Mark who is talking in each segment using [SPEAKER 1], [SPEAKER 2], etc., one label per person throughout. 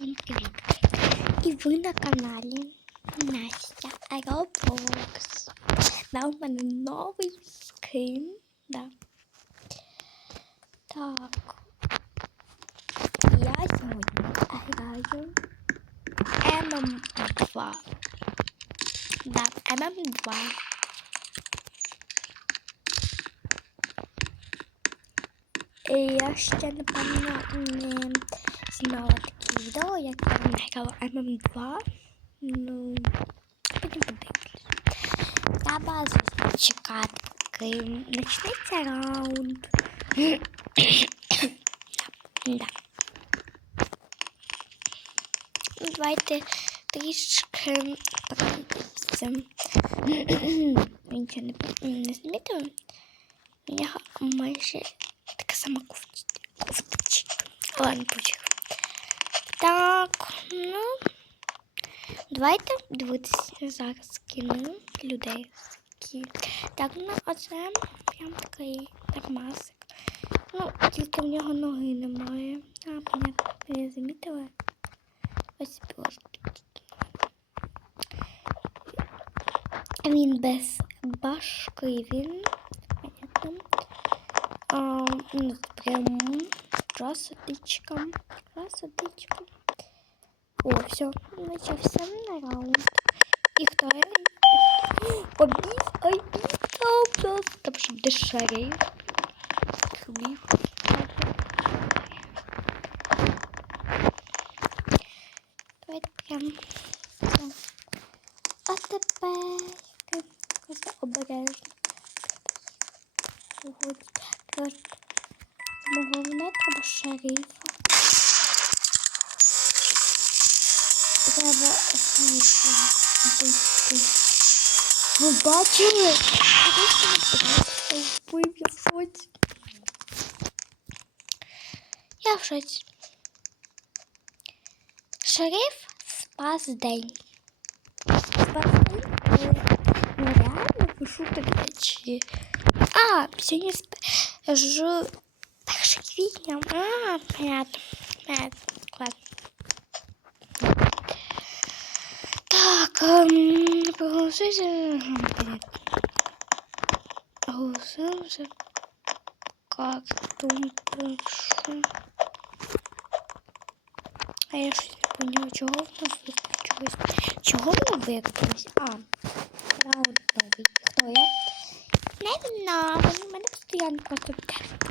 [SPEAKER 1] Всім привіт! І ви на каналі Настя Roblox. Да, у мене новий скин. Да. Так. Я сьогодні граю ММ2. Да, ММ2. І я ще, напевно, не знала такі відео, як я грала ММ2. Ну, потім подивлюсь. Треба чекати, поки почнеться раунд. да. Ну, Давайте трішки пройдемося. Нічого не, не змітив. У нього майже така сама кофточка. Ладно, пофіг. Так, ну. Давайте дивитися зараз скини людей. Так, ну оце прям такий нормасик. Ну, тільки в нього ноги немає. А, не замітили? Ось просто. Він без башки, він, понятно. А, ну, прям красотичка, красотичка. О, все, начався на раунд. І хто я? Обіс, обіс, просто. Там щоб дешеві. Хліб. Давайте прям. все. А тепер просто обережно. Сьогодні. Коротше, Головне треба шерифа. Треба шерифа вбити. Ви бачили? Вбив я в шоці. Я в шоці. Шериф спас день. Спас день? коли, Ну реально пишу так чи... А, сьогодні сп... ж... Так же квітня. А, понятно. Понятно. Так, ем, понятно. Голосуємо за карту першу. А я щось не поняла, чого в нас виключилось. Чого воно виключилось? А, раунд новий. Хто я? Не знаю, мене постійно просто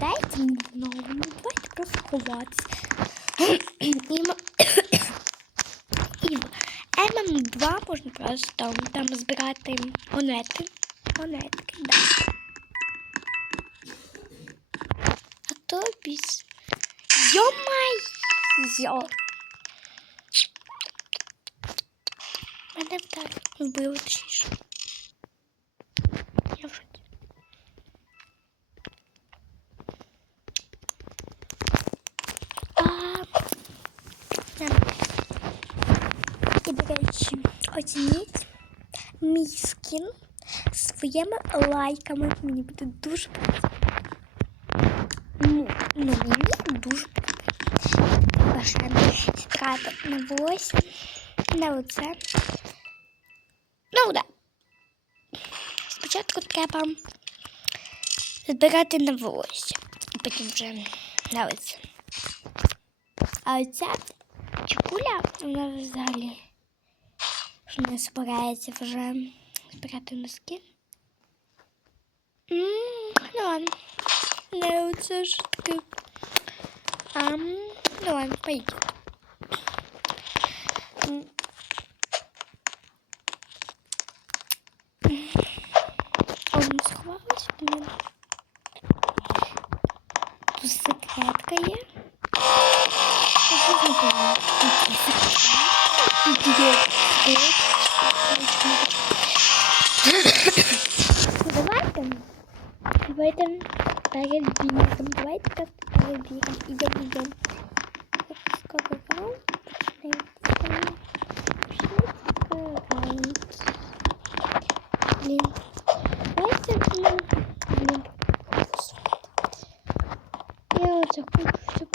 [SPEAKER 1] дайте мені знову, ну давайте просто ховатися. ММ2 можна просто там, збирати монети. Монетки, да. А то біс. Йо-майо! Мене вдарили. Вбили точніше. Я в шоці. А, да. І, до речі, оцініть мій скін своїми лайками. Мені буде дуже. Ну, ну, мені дуже. Бажаємо на волосся, на лице. Ну, да. Спочатку треба збирати на волосся, і потім вже на лице. А оця чекуля, вона взагалі що не збирається вже збирати носки. М, Ну ладно. Не оце ж таки. А, м, ну ладно, поїдемо. М. А он сховалась від мене. Тут секретка є. Тут не було. Тут є секретка. Тут є секретка. перебігаємо. Давайте просто перебігаємо. Ідемо, йдемо. Сколько раунд? Почнеться. Почнеться раунд. Блін. Давайте, блін. Блін. Я оце хочу все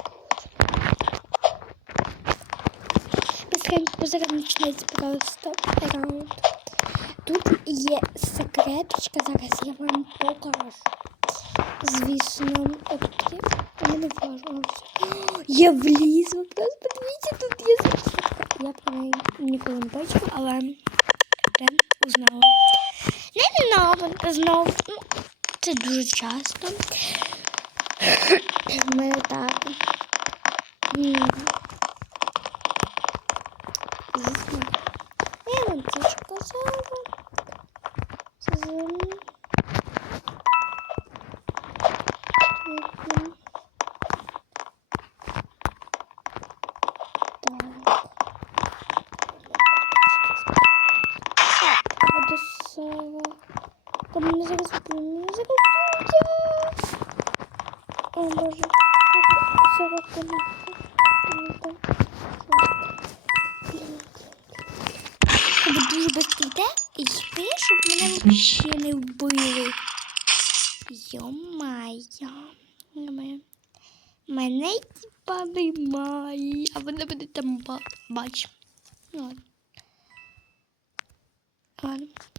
[SPEAKER 1] быстренько зараз почнеться просто раунд. Тут є секреточка, зараз я вам покажу. Звісно. У мене влажно. Я влізла, просто подивіться, тут є секретка. Я про неї ніколи не бачила, але вже узнала. Не ненавидно знову. Ну, це дуже часто. Мене так. Звісно. Я вам це казала. Буде сало. Та мене зараз мене зараз. О, Боже. Сало Треба дуже швидко йде і йти, щоб мене ще не вбили. Йо-майо. Йо-майо. Мене типа немає, а вони буде там ба- бач. Ну, Ладно. Ладно.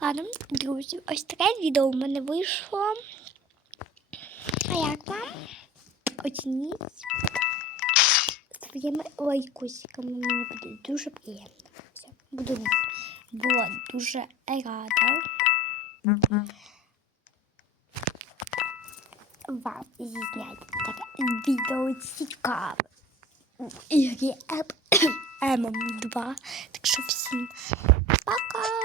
[SPEAKER 1] Ладно, друзі, ось таке відео у мене вийшло. А як вам? Оцініть своїми лайкусиками. Мені буде дуже приємно. Все, буду була дуже рада вам зняти таке відео цікаве. Ігрі М2. Так що всім пока!